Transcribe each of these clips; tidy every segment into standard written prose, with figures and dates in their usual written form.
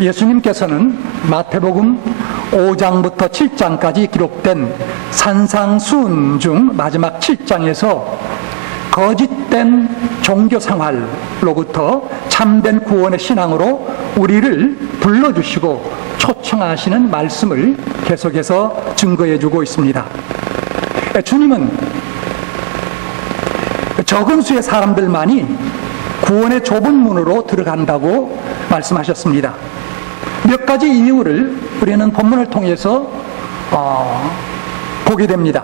예수님께서는 마태복음 5장부터 7장까지 기록된 산상수훈 중 마지막 7장에서 거짓된 종교 생활로부터 참된 구원의 신앙으로 우리를 불러주시고 초청하시는 말씀을 계속해서 증거해주고 있습니다. 주님은 적은 수의 사람들만이 구원의 좁은 문으로 들어간다고 말씀하셨습니다. 몇 가지 이유를 우리는 본문을 통해서 보게 됩니다.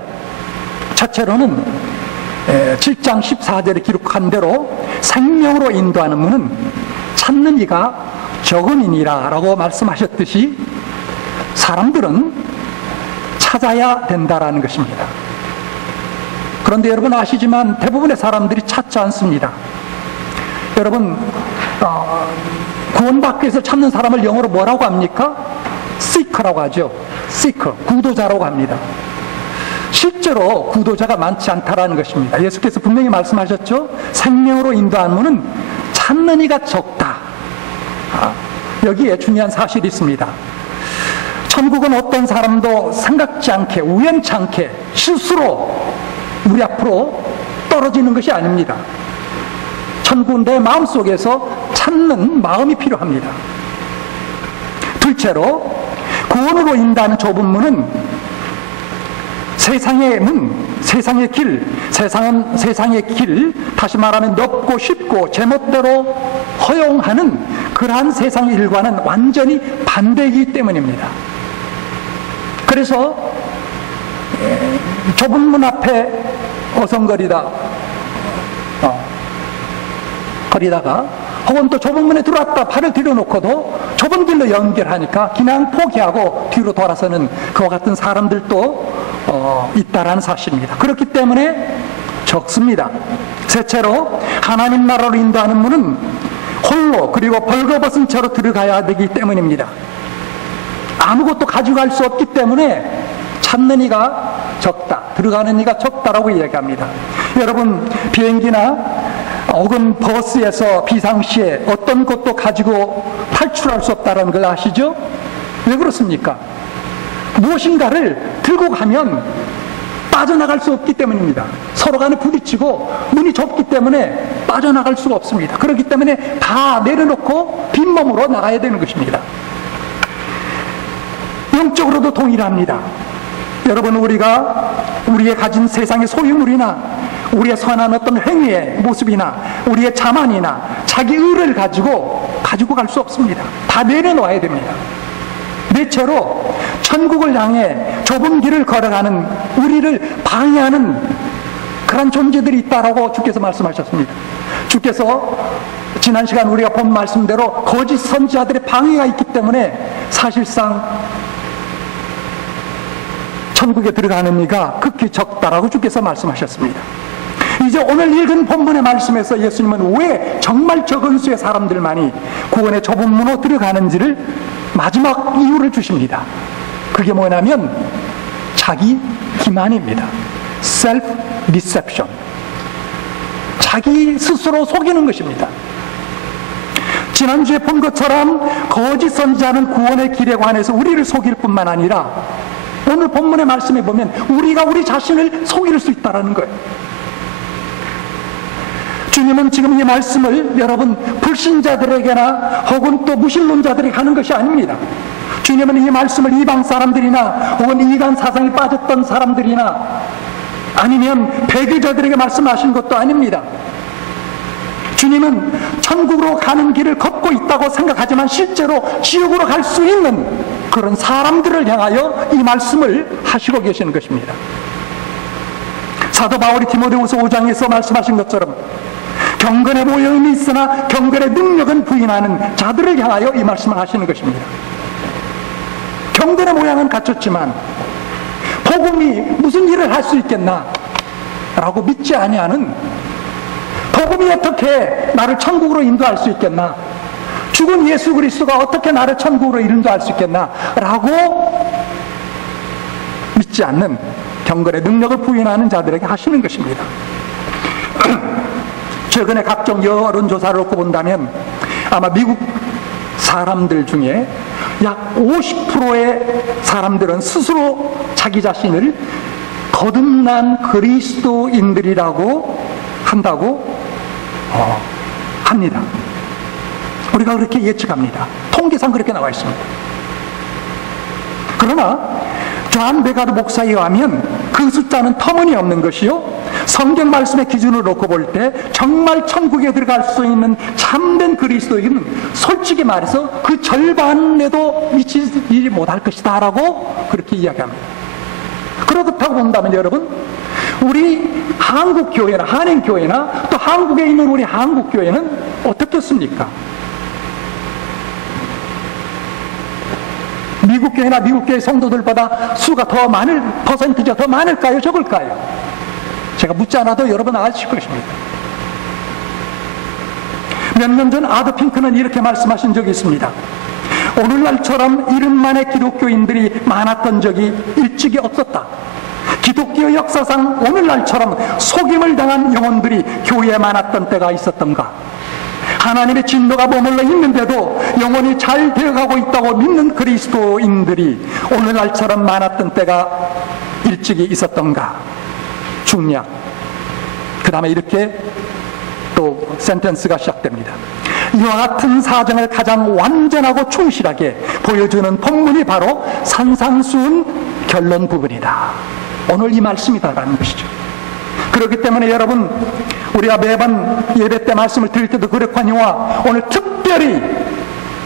첫째로는 7장 14절에 기록한 대로 생명으로 인도하는 문은 찾는 이가 적음이니라 라고 말씀하셨듯이 사람들은 찾아야 된다라는 것입니다. 그런데 여러분 아시지만 대부분의 사람들이 찾지 않습니다. 여러분 구원받기 위해서 찾는 사람을 영어로 뭐라고 합니까? seeker라고 하죠. seeker, 구도자라고 합니다. 실제로 구도자가 많지 않다라는 것입니다. 예수께서 분명히 말씀하셨죠. 생명으로 인도하는 문은 찾는 이가 적다. 여기에 중요한 사실이 있습니다. 천국은 어떤 사람도 생각지 않게 우연치 않게 실수로 우리 앞으로 떨어지는 것이 아닙니다. 천국은 내 마음속에서 찾는 마음이 필요합니다. 둘째로 구원으로 인도하는 좁은 문은 세상의 문, 세상의 길, 세상의 길, 다시 말하면 넓고 쉽고 제멋대로 허용하는 그러한 세상의 일과는 완전히 반대이기 때문입니다. 그래서 좁은 문 앞에 어성거리다가 혹은 또 좁은 문에 들어왔다 팔을 들여놓고도 좁은 길로 연결하니까 그냥 포기하고 뒤로 돌아서는 그와 같은 사람들도 있다라는 사실입니다. 그렇기 때문에 적습니다. 셋째로 하나님 나라로 인도하는 문은 홀로 그리고 벌거벗은 채로 들어가야 되기 때문입니다. 아무것도 가져갈 수 없기 때문에 찾는 이가 적다, 들어가는 이가 적다라고 이야기합니다. 여러분 비행기나 혹은 버스에서 비상시에 어떤 것도 가지고 탈출할 수 없다는 걸 아시죠? 왜 그렇습니까? 무엇인가를 들고 가면 빠져나갈 수 없기 때문입니다. 서로 간에 부딪히고 문이 좁기 때문에 빠져나갈 수가 없습니다. 그렇기 때문에 다 내려놓고 빈몸으로 나가야 되는 것입니다. 영적으로도 동일합니다. 여러분 우리의 가진 세상의 소유물이나 우리의 선한 어떤 행위의 모습이나 우리의 자만이나 자기 의를 가지고 갈 수 없습니다. 다 내려놓아야 됩니다. 넷째로 천국을 향해 좁은 길을 걸어가는 우리를 방해하는 그런 존재들이 있다라고 주께서 말씀하셨습니다. 주께서 지난 시간 우리가 본 말씀대로 거짓 선지자들의 방해가 있기 때문에 사실상 천국에 들어가는 이가 극히 적다라고 주께서 말씀하셨습니다. 이제 오늘 읽은 본문의 말씀에서 예수님은 왜 정말 적은 수의 사람들만이 구원의 좁은 문으로 들어가는지를 마지막 이유를 주십니다. 그게 뭐냐면 자기 기만입니다. self-deception. 자기 스스로 속이는 것입니다. 지난주에 본 것처럼 거짓 선지자는 구원의 길에 관해서 우리를 속일 뿐만 아니라 오늘 본문의 말씀에 보면 우리가 우리 자신을 속일 수 있다는 거예요. 주님은 지금 이 말씀을 여러분 불신자들에게나 혹은 또 무신론자들에게 하는 것이 아닙니다. 주님은 이 말씀을 이방 사람들이나 혹은 이간 사상에 빠졌던 사람들이나 아니면 배교자들에게 말씀하신 것도 아닙니다. 주님은 천국으로 가는 길을 걷고 있다고 생각하지만 실제로 지옥으로 갈 수 있는 그런 사람들을 향하여 이 말씀을 하시고 계시는 것입니다. 사도 바울이 디모데후서 5장에서 말씀하신 것처럼 경건의 모형이 있으나 경건의 능력은 부인하는 자들을 향하여 이 말씀을 하시는 것입니다. 경건의 모양은 갖췄지만 복음이 무슨 일을 할 수 있겠나 라고 믿지 아니하는, 복음이 어떻게 나를 천국으로 인도할 수 있겠나, 죽은 예수 그리스도가 어떻게 나를 천국으로 인도할 수 있겠나 라고 믿지 않는, 경건의 능력을 부인하는 자들에게 하시는 것입니다. 최근에 각종 여론조사를 놓고 본다면 아마 미국 사람들 중에 약 50%의 사람들은 스스로 자기 자신을 거듭난 그리스도인들이라고 한다고 합니다. 우리가 그렇게 예측합니다. 통계상 그렇게 나와 있습니다. 그러나 존 베가드 목사에 의하면 그 숫자는 터무니없는 것이요, 성경 말씀의 기준으로 놓고 볼 때 정말 천국에 들어갈 수 있는 참된 그리스도인은 솔직히 말해서 그 절반에도 미치지 못할 것이다 라고 그렇게 이야기합니다. 그렇다고 본다면 여러분, 우리 한국교회나 한인교회나 또 한국에 있는 우리 한국교회는 어떻겠습니까? 미국교회나 미국교회 성도들보다 수가 더 많을, 퍼센티지가 더 많을까요? 적을까요? 제가 묻지 않아도 여러분 아실 것입니다. 몇 년 전 아드 핑크는 이렇게 말씀하신 적이 있습니다. 오늘날처럼 이름만의 기독교인들이 많았던 적이 일찍이 없었다. 기독교 역사상 오늘날처럼 속임을 당한 영혼들이 교회에 많았던 때가 있었던가. 하나님의 진노가 머물러 있는데도 영혼이 잘 되어가고 있다고 믿는 그리스도인들이 오늘날처럼 많았던 때가 일찍이 있었던가. 중략. 그 다음에 이렇게 또 센텐스가 시작됩니다. 이와 같은 사정을 가장 완전하고 충실하게 보여주는 본문이 바로 산상수훈 결론 부분이다. 오늘 이 말씀이다라는 것이죠. 그렇기 때문에 여러분, 우리가 매번 예배 때 말씀을 드릴 때도 그렇거니와 오늘 특별히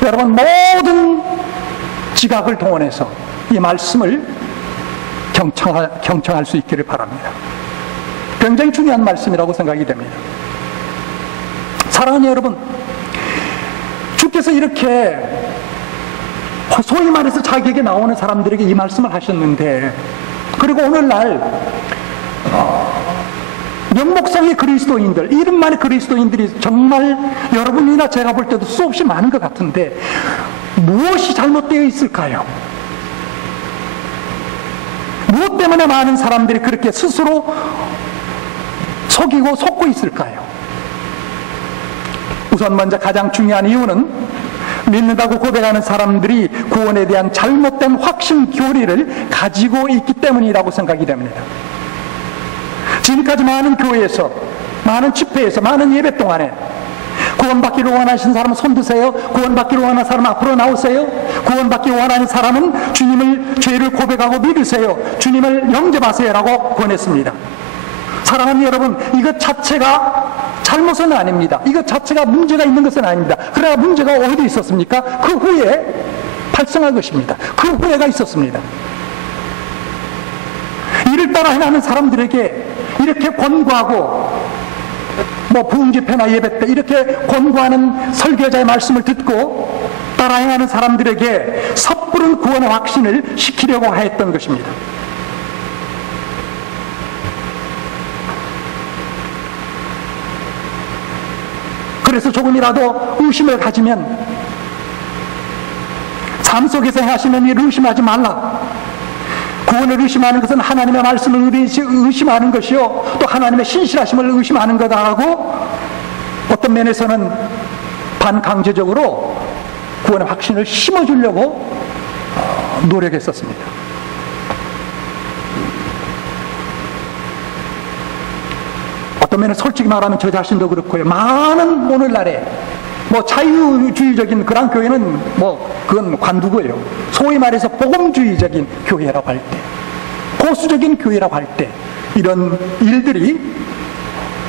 여러분 모든 지각을 동원해서 이 말씀을 경청할 수 있기를 바랍니다. 굉장히 중요한 말씀이라고 생각이 됩니다. 사랑하는 여러분, 주께서 이렇게 소위 말해서 자기에게 나오는 사람들에게 이 말씀을 하셨는데, 그리고 오늘날 명목상의 그리스도인들, 이름만의 그리스도인들이 정말 여러분이나 제가 볼 때도 수없이 많은 것 같은데 무엇이 잘못되어 있을까요? 무엇 때문에 많은 사람들이 그렇게 스스로 속이고 속고 있을까요? 우선 먼저 가장 중요한 이유는 믿는다고 고백하는 사람들이 구원에 대한 잘못된 확신 교리를 가지고 있기 때문이라고 생각이 됩니다. 지금까지 많은 교회에서, 많은 집회에서, 많은 예배 동안에 구원받기를 원하시는 사람은 손 드세요. 구원받기를 원하는 사람은 앞으로 나오세요. 구원받기를 원하는 사람은 주님을, 죄를 고백하고 믿으세요. 주님을 영접하세요 라고 권했습니다. 사랑하는 여러분, 이것 자체가 잘못은 아닙니다. 이것 자체가 문제가 있는 것은 아닙니다. 그러나 문제가 어디 있었습니까? 그 후에 발생한 것입니다. 그 후회가 있었습니다. 이를 따라 행하는 사람들에게 이렇게 권고하고, 부흥집회나 예배 때 이렇게 권고하는 설교자의 말씀을 듣고 따라 행하는 사람들에게 섣부른 구원의 확신을 시키려고 하였던 것입니다. 그래서 조금이라도 의심을 가지면, 삶 속에서 행하시는 일을 의심하지 말라. 구원을 의심하는 것은 하나님의 말씀을 의심하는 것이요, 또 하나님의 신실하심을 의심하는 거다라고 어떤 면에서는 반강제적으로 구원의 확신을 심어주려고 노력했었습니다. 어떤 면에 솔직히 말하면 저 자신도 그렇고요, 많은 오늘날에 자유주의적인 그런 교회는 그건 관두고요, 소위 말해서 복음주의적인 교회라고 할 때, 보수적인 교회라고 할 때 이런 일들이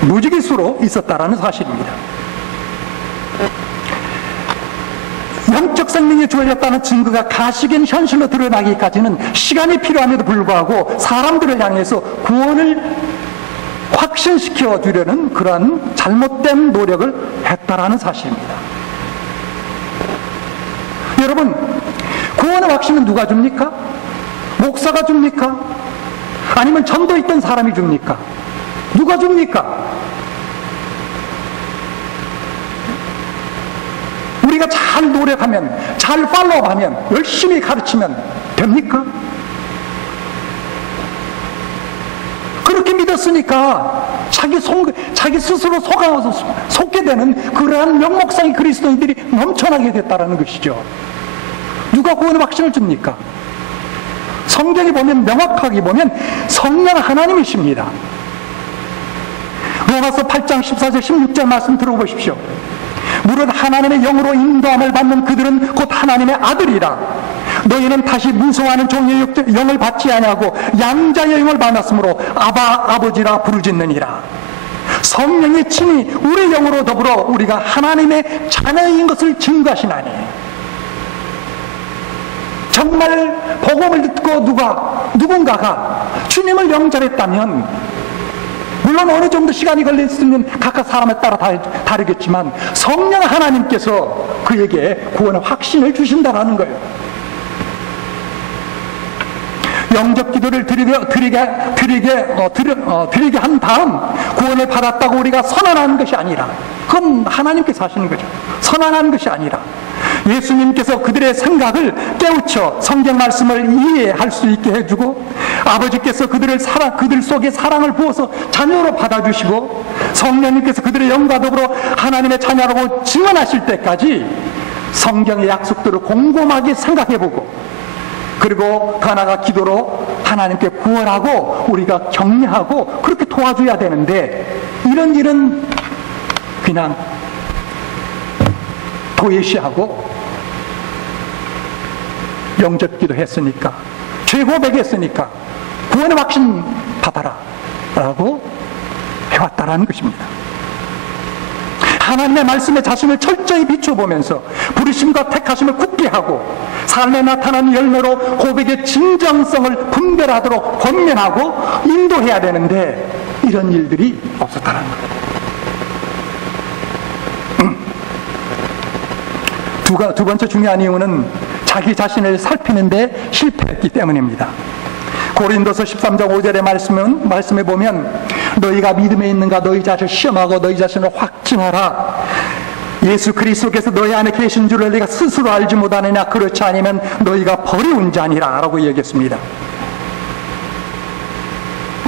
무지개수로 있었다라는 사실입니다. 영적 생명이 주어졌다는 증거가 가시적인 현실로 드러나기까지는 시간이 필요함에도 불구하고 사람들을 향해서 구원을 확신시켜 주려는 그러한 잘못된 노력을 했다라는 사실입니다. 여러분, 구원의 확신은 누가 줍니까? 목사가 줍니까? 아니면 전도 있던 사람이 줍니까? 누가 줍니까? 우리가 잘 노력하면, 잘 팔로우하면, 열심히 가르치면 됩니까? 그렇게 믿어서 믿었으니까 자기 스스로 속게 되는 그러한 명목상의 그리스도인들이 넘쳐나게 됐다는 것이죠. 누가 구원의 확신을 줍니까? 성경에 보면, 명확하게 보면 성령 하나님이십니다. 로마서 8장 14절 16절 말씀 들어보십시오. 무릇 하나님의 영으로 인도함을 받는 그들은 곧 하나님의 아들이라. 너희는 다시 무서워하는 종의 영을 받지 아니하고 양자의 영을 받았으므로 아바 아버지라 부르짖느니라. 성령의 친히 우리 영으로 더불어 우리가 하나님의 자녀인 것을 증거하시나니. 정말 복음을 듣고 누군가가 주님을 영접했다면, 물론 어느 정도 시간이 걸렸으면 각각 사람에 따라 다르겠지만 성령 하나님께서 그에게 구원의 확신을 주신다는 거예요. 영접 기도를 드리게 한 다음 구원을 받았다고 우리가 선언하는 것이 아니라, 그건 하나님께서 하시는 거죠. 선언하는 것이 아니라 예수님께서 그들의 생각을 깨우쳐 성경 말씀을 이해할 수 있게 해주고, 아버지께서 그들 속에 사랑을 부어서 자녀로 받아주시고, 성령님께서 그들의 영과 더불어 하나님의 자녀라고 증언하실 때까지 성경의 약속들을 곰곰하게 생각해보고, 그리고 더 나아가 기도로 하나님께 구원하고 우리가 격려하고 그렇게 도와줘야 되는데, 이런 일은 그냥 도외시하고 영접기도 했으니까, 죄 고백했으니까 구원의 확신 받아라 라고 해왔다라는 것입니다. 하나님의 말씀에 자신을 철저히 비춰보면서 부르심과 택하심을 굳게 하고 삶에 나타나는 열매로 고백의 진정성을 분별하도록 권면하고 인도해야 되는데, 이런 일들이 없었다는 거예요. 두 번째 중요한 이유는 자기 자신을 살피는데 실패했기 때문입니다. 고린도서 13장 5절의 말씀에 보면, 너희가 믿음에 있는가 너희 자신을 시험하고 너희 자신을 확증하라. 예수 그리스도께서 너희 안에 계신 줄을 네가 스스로 알지 못하느냐? 그렇지 않으면 너희가 버려온 자니라 라고 얘기했습니다.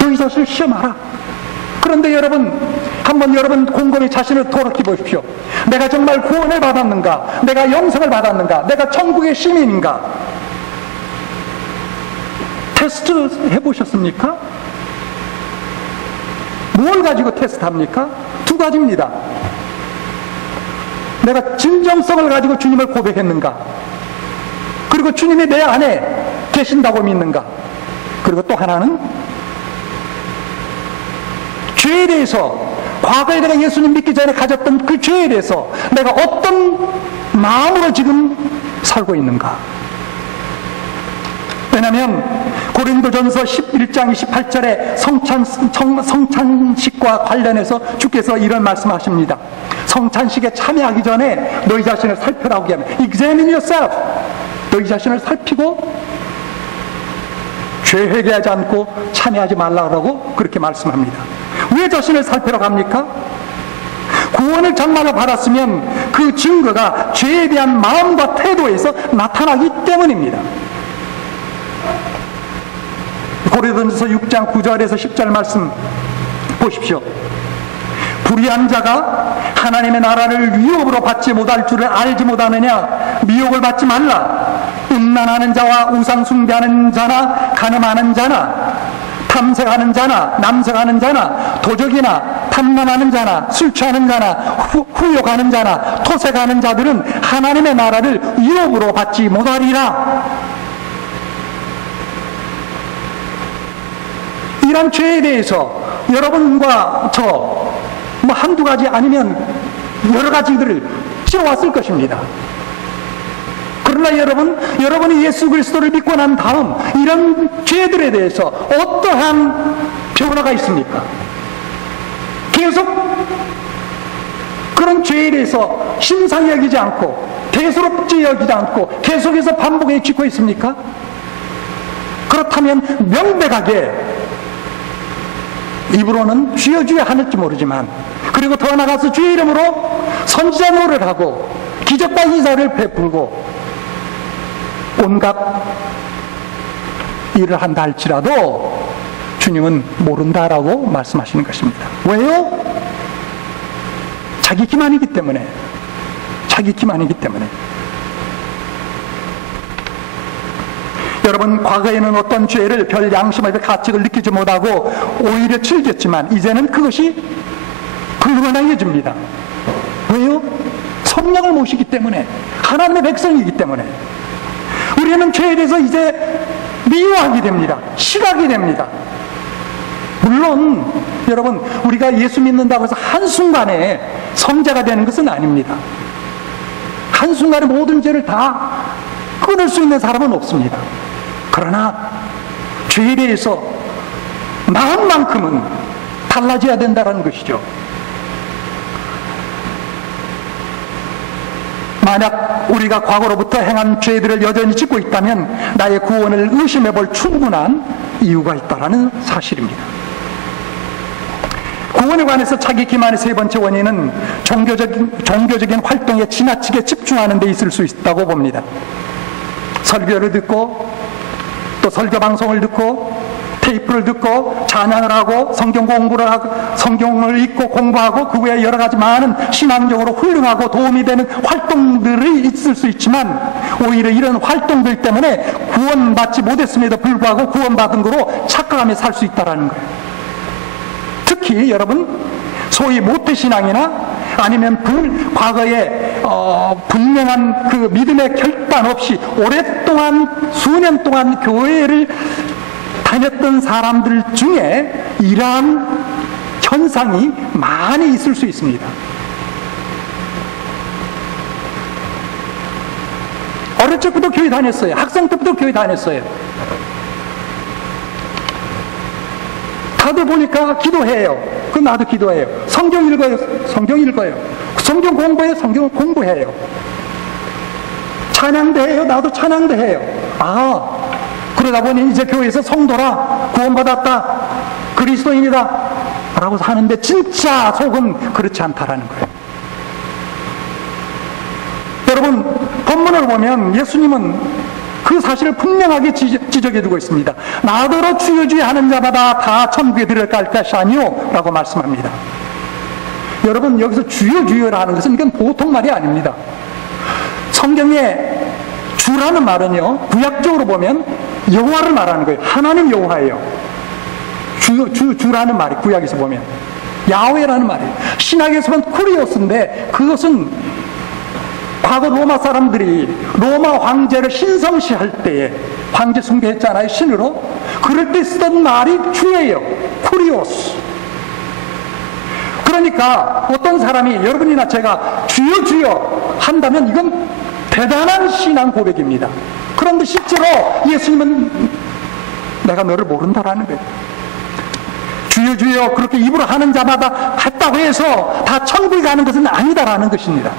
너희 자신을 시험하라. 그런데 한번 여러분 곰곰이 자신을 돌아켜 보십시오. 내가 정말 구원을 받았는가? 내가 영생을 받았는가? 내가 천국의 시민인가? 테스트 해보셨습니까? 뭘 가지고 테스트합니까? 두 가지입니다. 내가 진정성을 가지고 주님을 고백했는가? 그리고 주님이 내 안에 계신다고 믿는가? 그리고 또 하나는 죄에 대해서, 과거에 내가 예수님 믿기 전에 가졌던 그 죄에 대해서 내가 어떤 마음으로 지금 살고 있는가? 왜냐하면 고린도전서 11장 28절에 성찬식과 관련해서 주께서 이런 말씀하십니다. 성찬식에 참여하기 전에 너희 자신을 살펴라고 하면, examine yourself. 너희 자신을 살피고 죄 회개하지 않고 참여하지 말라고 그렇게 말씀합니다. 왜 자신을 살펴러 갑니까? 구원을 정말로 받았으면 그 증거가 죄에 대한 마음과 태도에서 나타나기 때문입니다. 고린도전서 6장 9절에서 10절 말씀 보십시오. 불의한 자가 하나님의 나라를 위협으로 받지 못할 줄을 알지 못하느냐? 미혹을 받지 말라. 음란하는 자와 우상 숭배하는 자나 간음하는 자나 탐색하는 자나 남색하는 자나 도적이나 탐난하는 자나 술 취하는 자나 후욕하는 자나 토색하는 자들은 하나님의 나라를 위협으로 받지 못하리라. 이런 죄에 대해서 여러분과 저 한두 가지 아니면 여러 가지들을 찌어왔을 것입니다. 그러나 여러분이 예수 그리스도를 믿고 난 다음 이런 죄들에 대해서 어떠한 변화가 있습니까? 계속 그런 죄에 대해서 심상히 여기지 않고 대수롭지 여기지 않고 계속해서 반복해 짓고 있습니까? 그렇다면 명백하게 입으로는 주여 주여 하는지 모르지만, 그리고 더 나가서 주의 이름으로 선지자 노래를 하고 기적과 기사를 베풀고 온갖 일을 한다 할지라도 주님은 모른다라고 말씀하시는 것입니다. 왜요? 자기 기만이기 때문에. 자기 기만이기 때문에. 여러분, 과거에는 어떤 죄를 별 양심의 가책을 느끼지 못하고 오히려 즐겼지만 이제는 그것이 불가능해집니다. 왜요? 성령을 모시기 때문에, 하나님의 백성이기 때문에. 우리는 죄에 대해서 이제 미워하게 됩니다. 싫어하게 됩니다. 물론 여러분, 우리가 예수 믿는다고 해서 한순간에 성자가 되는 것은 아닙니다. 한순간에 모든 죄를 다 끊을 수 있는 사람은 없습니다. 그러나 죄에 대해서 마음만큼은 달라져야 된다는 것이죠. 만약 우리가 과거로부터 행한 죄들을 여전히 짓고 있다면 나의 구원을 의심해 볼 충분한 이유가 있다는 사실입니다. 구원에 관해서 자기 기만의 세 번째 원인은 종교적인 활동에 지나치게 집중하는 데 있을 수 있다고 봅니다. 설교를 듣고 또 설교 방송을 듣고 테이프를 듣고 찬양을 하고 성경 공부를 하고 성경을 읽고 공부하고 그 외에 여러 가지 많은 신앙적으로 훌륭하고 도움이 되는 활동들이 있을 수 있지만 오히려 이런 활동들 때문에 구원받지 못했음에도 불구하고 구원받은 거로 착각하며 살 수 있다는 거예요. 특히 여러분, 소위 모태신앙이나 아니면 과거에 분명한 그 믿음의 결단 없이 오랫동안 수년 동안 교회를 다녔던 사람들 중에 이러한 현상이 많이 있을 수 있습니다. 어릴 적부터 교회 다녔어요. 학생 때부터 교회 다녔어요. 다들 보니까 기도해요. 그럼 나도 기도해요. 성경 읽어요. 성경 읽어요. 성경 공부해요. 성경 공부해요. 찬양도 해요. 나도 찬양도 해요. 그러다 보니 이제 교회에서 성도라, 구원받았다, 그리스도인이다 라고 하는데 진짜 속은 그렇지 않다라는 거예요. 여러분, 본문을 보면 예수님은 그 사실을 분명하게 지적해두고 있습니다. 나더러 주여 주여 하는 자마다 다 천국에 들어갈 것이 아니오 라고 말씀합니다. 여러분, 여기서 주여 주여라 하는 것은 이건 보통 말이 아닙니다. 성경에 주라는 말은요, 구약적으로 보면 여호와를 말하는 거예요. 하나님 여호와예요. 주라는 말이 구약에서 보면 야훼라는 말이에요. 신약에서 보면 쿠리오스인데 그것은 과거 로마 사람들이 로마 황제를 신성시할 때에 황제 숭배했잖아요, 신으로. 그럴 때 쓰던 말이 주예요. 쿠리오스. 그러니까 어떤 사람이 여러분이나 제가 주여 주여 한다면 이건 대단한 신앙 고백입니다. 그런데 실제로 예수님은 내가 너를 모른다라는 거예요. 주여 주여 그렇게 입으로 하는 자마다 했다고 해서 다 천국에 가는 것은 아니다라는 것입니다.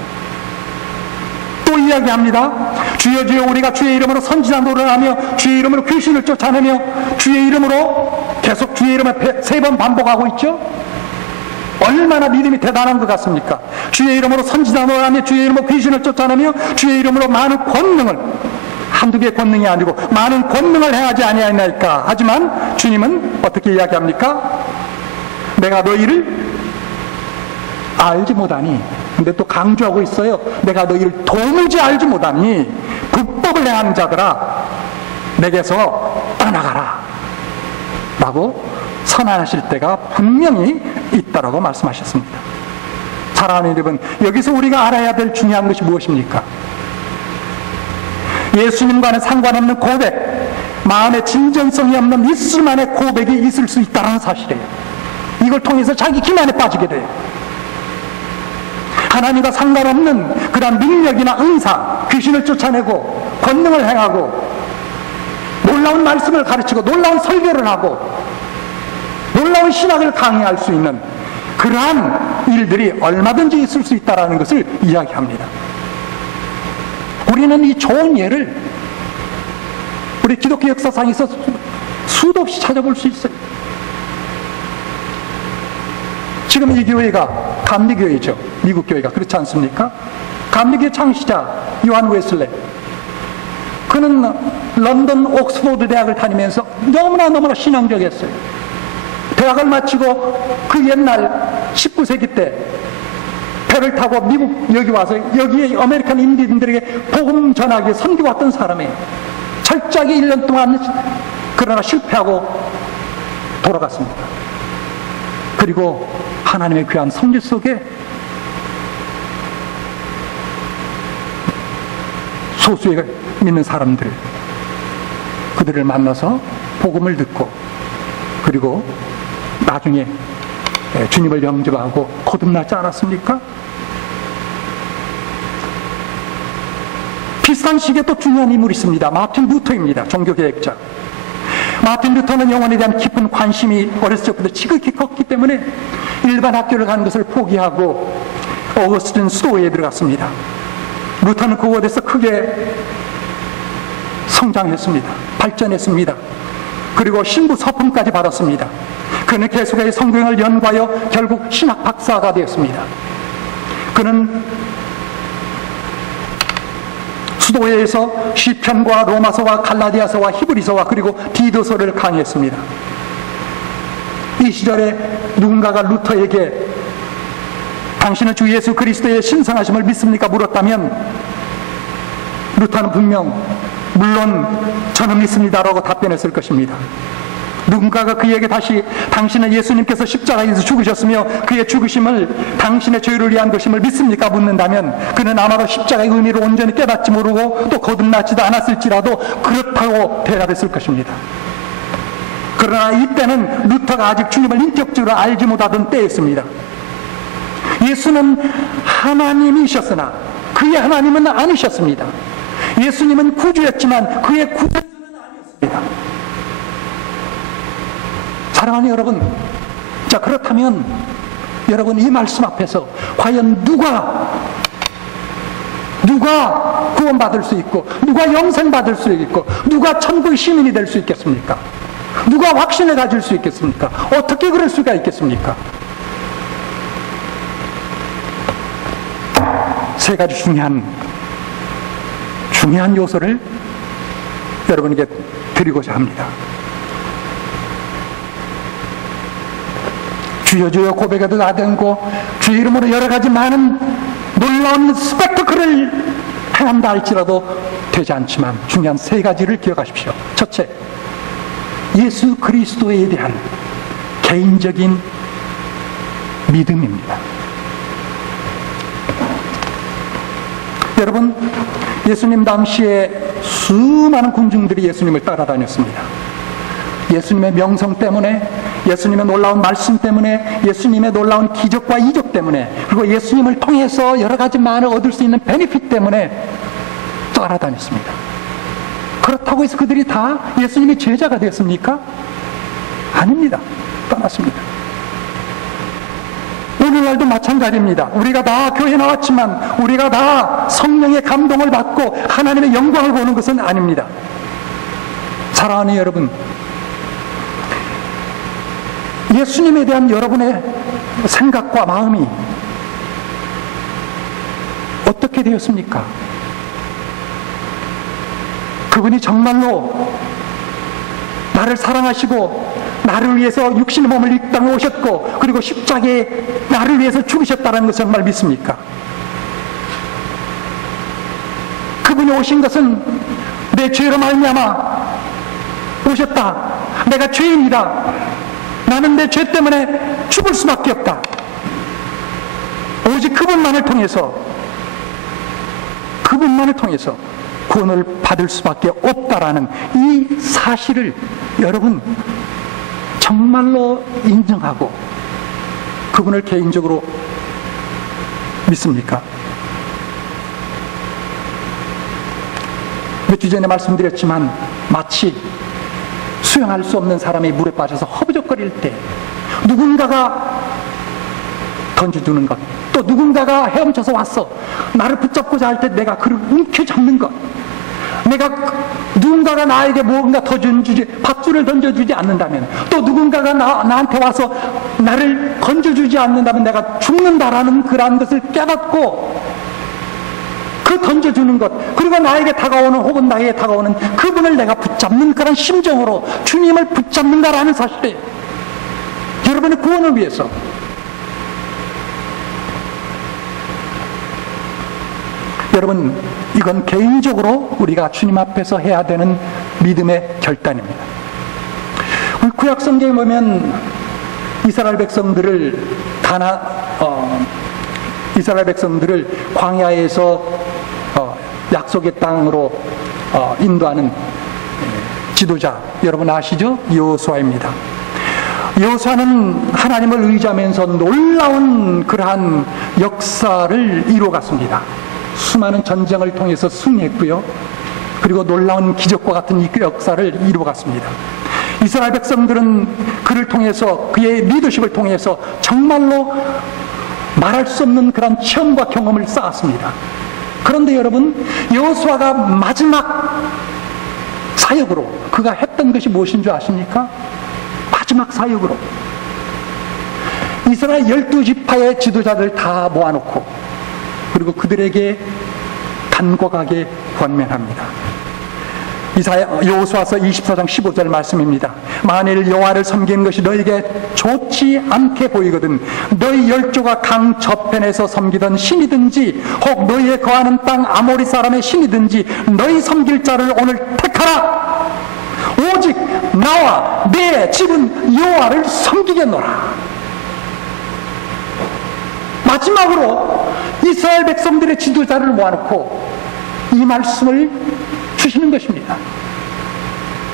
또 이야기합니다. 주여 주여 우리가 주의 이름으로 선지자 노릇하며 주의 이름으로 귀신을 쫓아내며 주의 이름으로 계속 주의 이름을 3번 반복하고 있죠. 얼마나 믿음이 대단한 것 같습니까? 주의 이름으로 선지자 노릇하며 주의 이름으로 귀신을 쫓아내며 주의 이름으로 많은 권능을, 한두 개의 권능이 아니고 많은 권능을 행하지 아니하나이까. 하지만 주님은 어떻게 이야기합니까? 내가 너희를 알지 못하니, 근데 또 강조하고 있어요. 내가 너희를 도무지 알지 못하니 불법을 행하는 자들아 내게서 떠나가라 라고 선언하실 때가 분명히 있다라고 말씀하셨습니다. 사랑하는 여러분, 여기서 우리가 알아야 될 중요한 것이 무엇입니까? 예수님과는 상관없는 고백, 마음에 진정성이 없는 이슬만의 고백이 있을 수 있다는 사실이에요. 이걸 통해서 자기 기만에 빠지게 돼요. 하나님과 상관없는 그런 능력이나 은사, 귀신을 쫓아내고 권능을 행하고 놀라운 말씀을 가르치고 놀라운 설교를 하고 놀라운 신학을 강의할 수 있는 그러한 일들이 얼마든지 있을 수 있다는 것을 이야기합니다. 우리는 이 좋은 예를 우리 기독교 역사상에서 수도 없이 찾아볼 수 있어요. 지금 이 교회가 감리교회죠. 미국 교회가. 그렇지 않습니까? 감리교회 창시자 요한 웨슬레, 그는 런던 옥스포드 대학을 다니면서 너무나 신앙적이었어요. 대학을 마치고 그 옛날 19세기 때 배를 타고 미국 여기 와서 여기에 아메리칸 인디언들에게 복음 전하기 선교 왔던 사람이 철저하게 1년 동안 그러나 실패하고 돌아갔습니다. 그리고 하나님의 귀한 성질 속에 소수의 믿는 사람들, 그들을 만나서 복음을 듣고 그리고 나중에 주님을 영접하고 거듭나지 않았습니까? 비슷한 시기에 또 중요한 인물이 있습니다. 마틴 루터입니다. 종교개혁자. 마틴 루터는 영혼에 대한 깊은 관심이 어렸을 적부터 지극히 컸기 때문에 일반 학교를 가는 것을 포기하고 어거스틴 수도에 들어갔습니다. 루터는 그곳에서 크게 성장했습니다. 발전했습니다. 그리고 신부 서품까지 받았습니다. 그는 계속해서 성경을 연구하여 결국 신학 박사가 되었습니다. 그는 수도회에서 시편과 로마서와 갈라디아서와 히브리서와 그리고 디도서를 강의했습니다. 이 시절에 누군가가 루터에게 당신은 주 예수 그리스도의 신성하심을 믿습니까? 물었다면 루터는 분명 물론 저는 믿습니다라고 답변했을 것입니다. 누군가가 그에게 다시 당신은 예수님께서 십자가에서 죽으셨으며 그의 죽으심을 당신의 죄를 위한 것임을 믿습니까? 묻는다면 그는 아마도 십자가의 의미를 온전히 깨닫지 모르고 또 거듭나지도 않았을지라도 그렇다고 대답했을 것입니다. 그러나 이때는 루터가 아직 주님을 인격적으로 알지 못하던 때였습니다. 예수는 하나님이셨으나 그의 하나님은 아니셨습니다. 예수님은 구주였지만 그의 구주는 아니었습니다. 사랑하는 여러분, 자 그렇다면 여러분 이 말씀 앞에서 과연 누가 구원받을 수 있고 누가 영생받을 수 있고 누가 천국의 시민이 될 수 있겠습니까? 누가 확신을 가질 수 있겠습니까? 어떻게 그럴 수가 있겠습니까? 세 가지 중요한 요소를 여러분에게 드리고자 합니다. 주여 주여 고백해도 다 되고 주의 이름으로 여러 가지 많은 놀라운 스펙터클을 행한다 할지라도 되지 않지만 중요한 세 가지를 기억하십시오. 첫째, 예수 그리스도에 대한 개인적인 믿음입니다. 여러분, 예수님 당시에 수많은 군중들이 예수님을 따라다녔습니다. 예수님의 명성 때문에, 예수님의 놀라운 말씀 때문에, 예수님의 놀라운 기적과 이적 때문에, 그리고 예수님을 통해서 여러 가지 많은 얻을 수 있는 베니핏 때문에 따라다녔습니다. 그렇다고 해서 그들이 다 예수님의 제자가 됐습니까? 아닙니다. 떠났습니다. 오늘날도 마찬가지입니다. 우리가 다 교회 나왔지만 우리가 다 성령의 감동을 받고 하나님의 영광을 보는 것은 아닙니다. 사랑하는 여러분, 예수님에 대한 여러분의 생각과 마음이 어떻게 되었습니까? 그분이 정말로 나를 사랑하시고 나를 위해서 육신의 몸을 이 땅에 오셨고 그리고 십자가에 나를 위해서 죽으셨다는 것을 정말 믿습니까? 그분이 오신 것은 내 죄로 말미암아 오셨다. 내가 죄인이다. 나는 내 죄 때문에 죽을 수밖에 없다. 오직 그분만을 통해서 구원을 받을 수밖에 없다라는 이 사실을 여러분 정말로 인정하고 그분을 개인적으로 믿습니까? 몇 주 전에 말씀드렸지만 마치 수영할 수 없는 사람이 물에 빠져서 허부적거릴 때 누군가가 던져주는 것, 또 누군가가 헤엄쳐서 왔어 나를 붙잡고자 할 때 내가 그를 움켜잡는 것, 누군가가 나에게 뭔가 더 주지, 밧줄을 던져주지 않는다면, 또 누군가가 나한테 와서 나를 건져주지 않는다면 내가 죽는다라는 그러한 것을 깨닫고 그 던져주는 것, 그리고 나에게 다가오는 혹은 나에게 다가오는 그분을 내가 붙잡는 그런 심정으로 주님을 붙잡는다라는 사실에 여러분의 구원을 위해서. 여러분, 이건 개인적으로 우리가 주님 앞에서 해야 되는 믿음의 결단입니다. 우리 구약 성경에 보면 이스라엘 백성들을 광야에서 약속의 땅으로 인도하는 지도자, 여러분 아시죠? 여호수아입니다. 여호수아는 하나님을 의지하면서 놀라운 그러한 역사를 이루어갔습니다. 수많은 전쟁을 통해서 승리했고요. 그리고 놀라운 기적과 같은 이 역사를 이루어갔습니다. 이스라엘 백성들은 그를 통해서, 그의 리더십을 통해서 정말로 말할 수 없는 그런 체험과 경험을 쌓았습니다. 그런데 여러분, 여호수아가 마지막 사역으로 그가 했던 것이 무엇인 줄 아십니까? 마지막 사역으로 이스라엘 12지파의 지도자들 다 모아놓고 그리고 그들에게 간곡하게 권면합니다. 여호수아서 24장 15절 말씀입니다. 만일 여호와를 섬기는 것이 너에게 좋지 않게 보이거든 너희 열조가 강 저편에서 섬기던 신이든지 혹 너희의 거하는 땅 아모리 사람의 신이든지 너희 섬길 자를 오늘 택하라. 오직 나와 내 집은 여호와를 섬기겠노라. 마지막으로 이스라엘 백성들의 지도자를 모아놓고 이 말씀을 주시는 것입니다.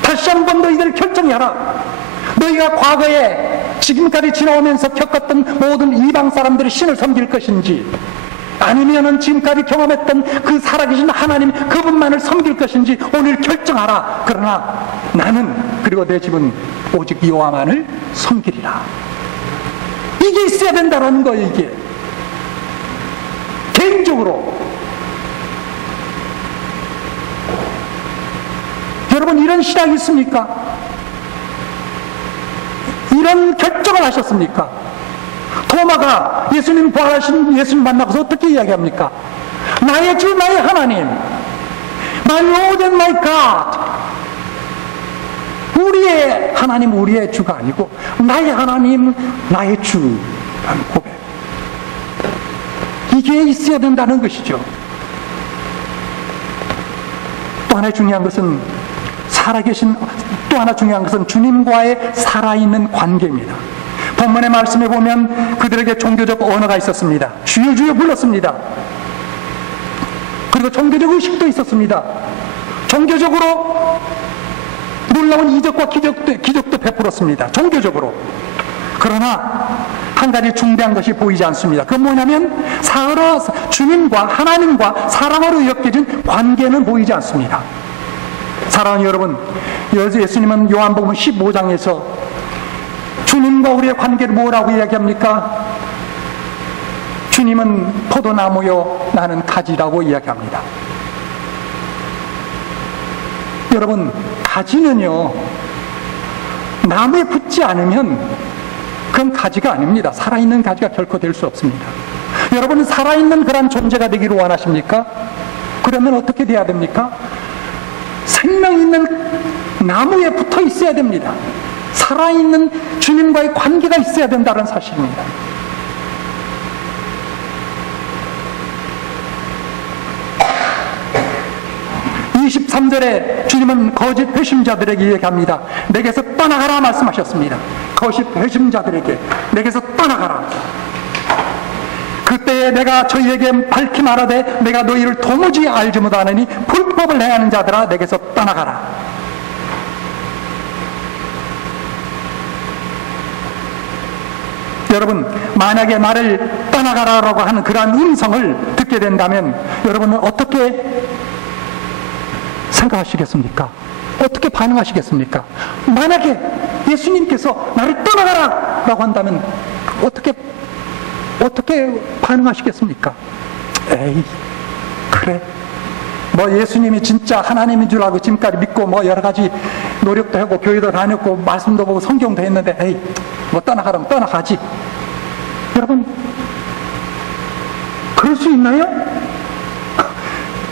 다시 한번 너희들 결정해라. 너희가 과거에 지금까지 지나오면서 겪었던 모든 이방 사람들의 신을 섬길 것인지 아니면은 지금까지 경험했던 그 살아계신 하나님 그분만을 섬길 것인지 오늘 결정하라. 그러나 나는 그리고 내 집은 오직 여호와만을 섬기리라. 이게 있어야 된다는 거예요. 이게 개인적으로 여러분 이런 신앙이 있습니까? 이런 결정을 하셨습니까? 도마가 예수님 부활하신 예수님 만나고서 어떻게 이야기합니까? 나의 주 나의 하나님, My Lord and my God. 우리의 하나님 우리의 주가 아니고 나의 하나님 나의 주라는 고백. 이게 있어야 된다는 것이죠. 또 하나 중요한 것은 주님과의 살아있는 관계입니다. 본문의 말씀에 보면 그들에게 종교적 언어가 있었습니다. 주여 주여 불렀습니다. 그리고 종교적 의식도 있었습니다. 종교적으로 놀라운 이적과 기적도 베풀었습니다. 종교적으로. 그러나 한 가지 중대한 것이 보이지 않습니다. 그건 뭐냐면 주님과 하나님과 사랑으로 엮여진 관계는 보이지 않습니다. 사랑하는 여러분, 예수님은 요한복음 15장에서 주님과 우리의 관계를 뭐라고 이야기합니까? 주님은 포도나무요 나는 가지라고 이야기합니다. 여러분, 가지는요 나무에 붙지 않으면 그건 가지가 아닙니다. 살아있는 가지가 결코 될 수 없습니다. 여러분은 살아있는 그런 존재가 되기를 원하십니까? 그러면 어떻게 돼야 됩니까? 생명 있는 나무에 붙어 있어야 됩니다. 살아있는 주님과의 관계가 있어야 된다는 사실입니다. 이 23절에 주님은 거짓 회심자들에게 얘기합니다. 내게서 떠나가라 말씀하셨습니다. 거짓 회심자들에게 내게서 떠나가라. 그때에 내가 저희에게 밝히 말하되 내가 너희를 도무지 알지 못하느니 불법을 행하는 자들아 내게서 떠나가라. 여러분, 만약에 나를 떠나가라라고 하는 그러한 음성을 듣게 된다면 여러분은 어떻게 생각하시겠습니까? 어떻게 반응하시겠습니까? 만약에 예수님께서 나를 떠나가라 라고 한다면 어떻게 반응하시겠습니까? 에이, 그래. 뭐 예수님이 진짜 하나님인 줄 알고 지금까지 믿고 뭐 여러 가지 노력도 하고 교회도 다녔고 말씀도 보고 성경도 했는데 에이, 뭐 떠나가라면 떠나가지. 여러분, 그럴 수 있나요?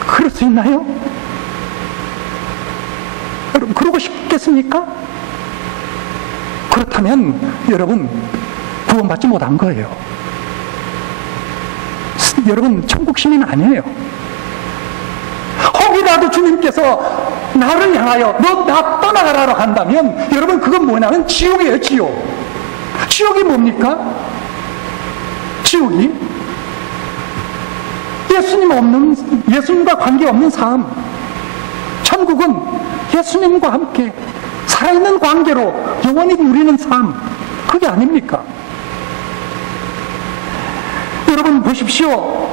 그럴 수 있나요? 여러분, 그러고 싶겠습니까? 그렇다면 여러분 구원받지 못한 거예요. 여러분 천국 시민 아니에요. 혹이라도 주님께서 나를 향하여 너 나 떠나가라고 한다면 여러분 그건 뭐냐면 지옥이에요. 지옥이 뭡니까? 지옥이 예수님과 관계없는 삶. 천국은 예수님과 함께 살아있는 관계로 영원히 누리는 삶. 그게 아닙니까? 여러분 보십시오.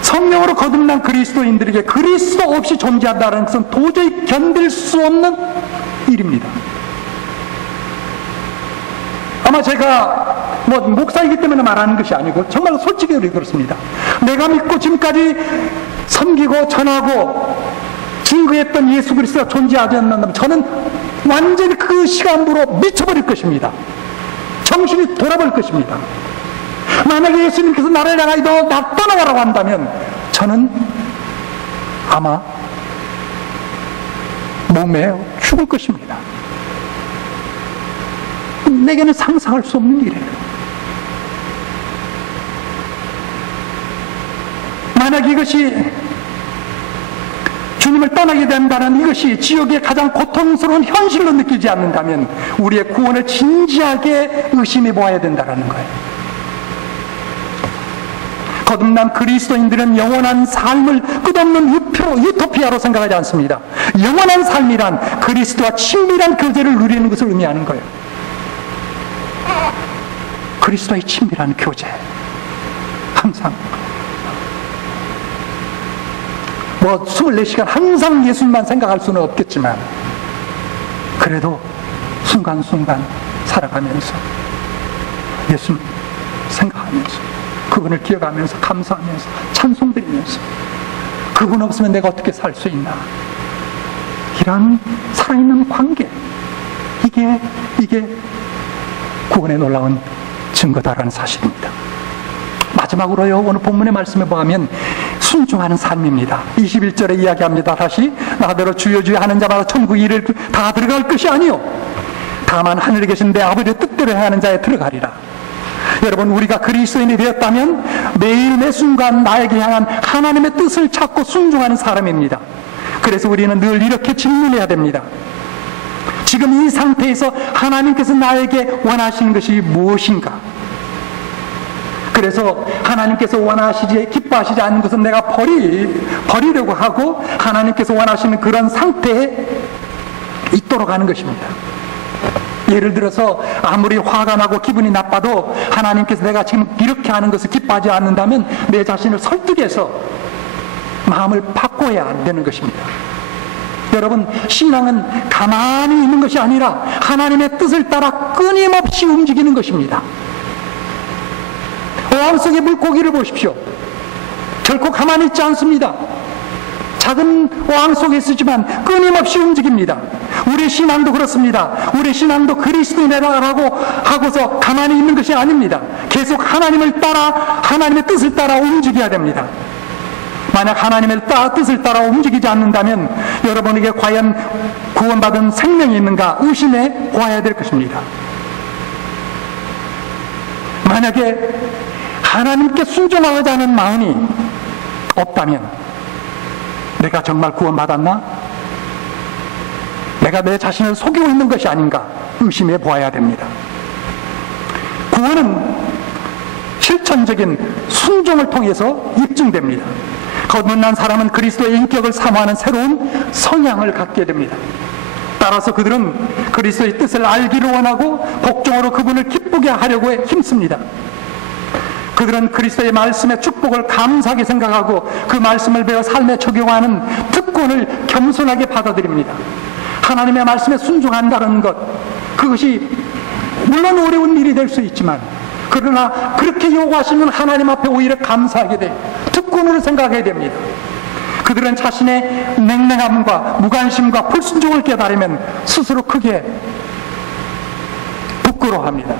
성령으로 거듭난 그리스도인들에게 그리스도 없이 존재한다는 것은 도저히 견딜 수 없는 일입니다. 아마 제가 목사이기 때문에 말하는 것이 아니고 정말 솔직히 그렇습니다. 내가 믿고 지금까지 섬기고 전하고 증거했던 예수 그리스도가 존재하지 않는다면 저는 완전히 그 시간부로 미쳐버릴 것입니다. 정신이 돌아버릴 것입니다. 만약에 예수님께서 나를 향하여 너 나 떠나가라고 한다면 저는 아마 몸에 죽을 것입니다. 내게는 상상할 수 없는 일이에요. 만약 이것이 주님을 떠나게 된다는 이것이 지옥의 가장 고통스러운 현실로 느끼지 않는다면 우리의 구원을 진지하게 의심해 보아야 된다는 거예요. 거듭난 그리스도인들은 영원한 삶을 끝없는 유토피아로 생각하지 않습니다. 영원한 삶이란 그리스도와 친밀한 교제를 누리는 것을 의미하는 거예요. 그리스도의 친밀한 교제. 항상 24시간 항상 예수님만 생각할 수는 없겠지만 그래도 순간순간 살아가면서 예수님 생각하면서 그분을 기억하면서 감사하면서 찬송드리면서 그분 없으면 내가 어떻게 살 수 있나, 이런 살아있는 관계, 이게 구원의 놀라운 증거다라는 사실입니다. 마지막으로요, 오늘 본문의 말씀에 보면 순종하는 삶입니다. 21절에 이야기합니다. 다시 나더러 주여 주여 하는 자마다 천국 일을 다 들어갈 것이 아니요 다만 하늘에 계신 내 아버지의 뜻대로 행하는 자에 들어가리라. 여러분, 우리가 그리스도인이 되었다면 매일 매 순간 나에게 향한 하나님의 뜻을 찾고 순종하는 사람입니다. 그래서 우리는 늘 이렇게 질문해야 됩니다. 지금 이 상태에서 하나님께서 나에게 원하시는 것이 무엇인가? 그래서 하나님께서 원하시지 기뻐하시지 않는 것은 내가 버리려고 하고 하나님께서 원하시는 그런 상태에 있도록 하는 것입니다. 예를 들어서 아무리 화가 나고 기분이 나빠도 하나님께서 내가 지금 이렇게 하는 것을 기뻐하지 않는다면 내 자신을 설득해서 마음을 바꿔야 되는 것입니다. 여러분, 신앙은 가만히 있는 것이 아니라 하나님의 뜻을 따라 끊임없이 움직이는 것입니다. 어항 속의 물고기를 보십시오. 결코 가만히 있지 않습니다. 작은 어항 속에 있지만 끊임없이 움직입니다. 우리 신앙도 그렇습니다. 우리 신앙도 그리스도인이라고 하고서 가만히 있는 것이 아닙니다. 계속 하나님을 따라, 하나님의 뜻을 따라 움직여야 됩니다. 만약 하나님의 뜻을 따라 움직이지 않는다면 여러분에게 과연 구원받은 생명이 있는가 의심해 보아야 될 것입니다. 만약에 하나님께 순종하고자 하는 마음이 없다면 내가 정말 구원받았나? 내가 내 자신을 속이고 있는 것이 아닌가 의심해 보아야 됩니다. 구원은 실천적인 순종을 통해서 입증됩니다. 거듭난 사람은 그리스도의 인격을 사모하는 새로운 성향을 갖게 됩니다. 따라서 그들은 그리스도의 뜻을 알기를 원하고 복종으로 그분을 기쁘게 하려고 힘씁니다. 그들은 그리스도의 말씀의 축복을 감사하게 생각하고 그 말씀을 배워 삶에 적용하는 특권을 겸손하게 받아들입니다. 하나님의 말씀에 순종한다는 것, 그것이 물론 어려운 일이 될 수 있지만 그러나 그렇게 요구하시면 하나님 앞에 오히려 감사하게 돼요. 특권으로 생각하게 됩니다. 그들은 자신의 냉랭함과 무관심과 불순종을 깨달으면 스스로 크게 부끄러워합니다.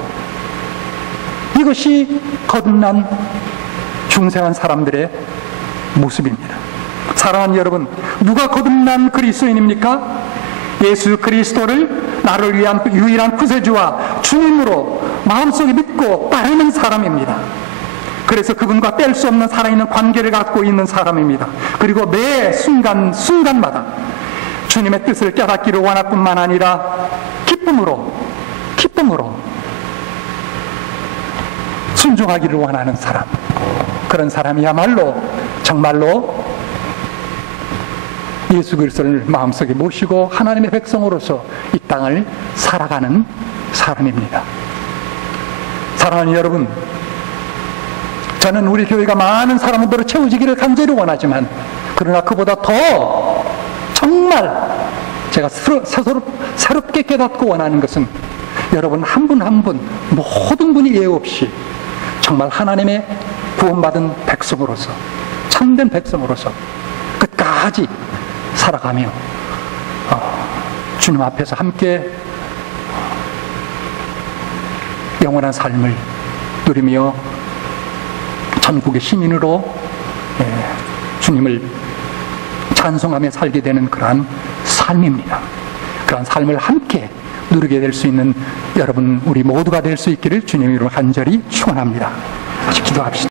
이것이 거듭난 중생한 사람들의 모습입니다. 사랑하는 여러분, 누가 거듭난 그리스도인입니까? 예수 그리스도를 나를 위한 유일한 구세주와 주님으로 마음속에 믿고 따르는 사람입니다. 그래서 그분과 뗄 수 없는 살아있는 관계를 갖고 있는 사람입니다. 그리고 매 순간마다 주님의 뜻을 깨닫기를 원할 뿐만 아니라 기쁨으로 순종하기를 원하는 사람, 그런 사람이야말로 정말로 예수 그리스도를 마음속에 모시고 하나님의 백성으로서 이 땅을 살아가는 사람입니다. 사랑하는 여러분, 저는 우리 교회가 많은 사람들로 채워지기를 간절히 원하지만, 그러나 그보다 더 정말 제가 새롭게 깨닫고 원하는 것은 여러분 한 분 한 분 모든 분이 예외 없이 정말 하나님의 구원받은 백성으로서, 참된 백성으로서 끝까지 살아가며 주님 앞에서 함께 영원한 삶을 누리며 천국의 시민으로 주님을 찬송하며 살게 되는 그러한 삶입니다. 그러한 삶을 함께 누리게 될 수 있는 여러분, 우리 모두가 될 수 있기를 주님 이름으로 간절히 축원합니다. 같이 기도합시다.